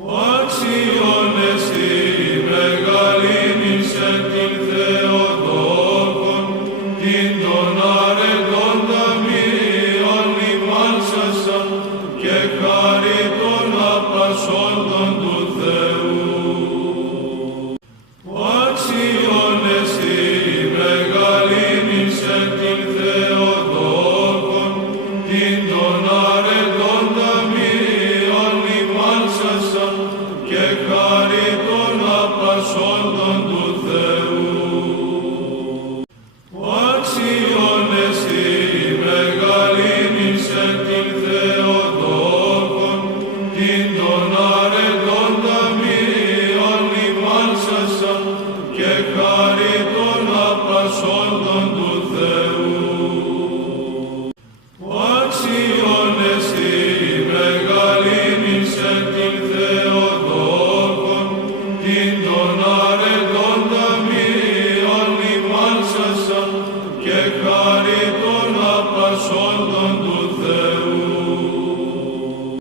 Ο άξιον εσύ μεγαλύνης εν την Θεοδόκον, την των αρετών ταμείων λιμάνσασα και χάρη των απασχόντων του Θεού. Ο άξιον εσύ μεγαλύνης εν την Θεοδόκον, την των αρετών ταμείων λιμάνσασα και χάρη των απασχόντων του Θεού. Ο άξιον εσύ μεγαλύνης εν την Θεοδόκον, την των αρετών ταμείων λιμάνσασα και χάρη των απασχόντων του Θεού. Ο άξιον εσύ μεγαλύνης εν την Θεοδόκον, την των αρετών ταμείων λιμάνσασα και χάρη των απασχόντων του Θεού.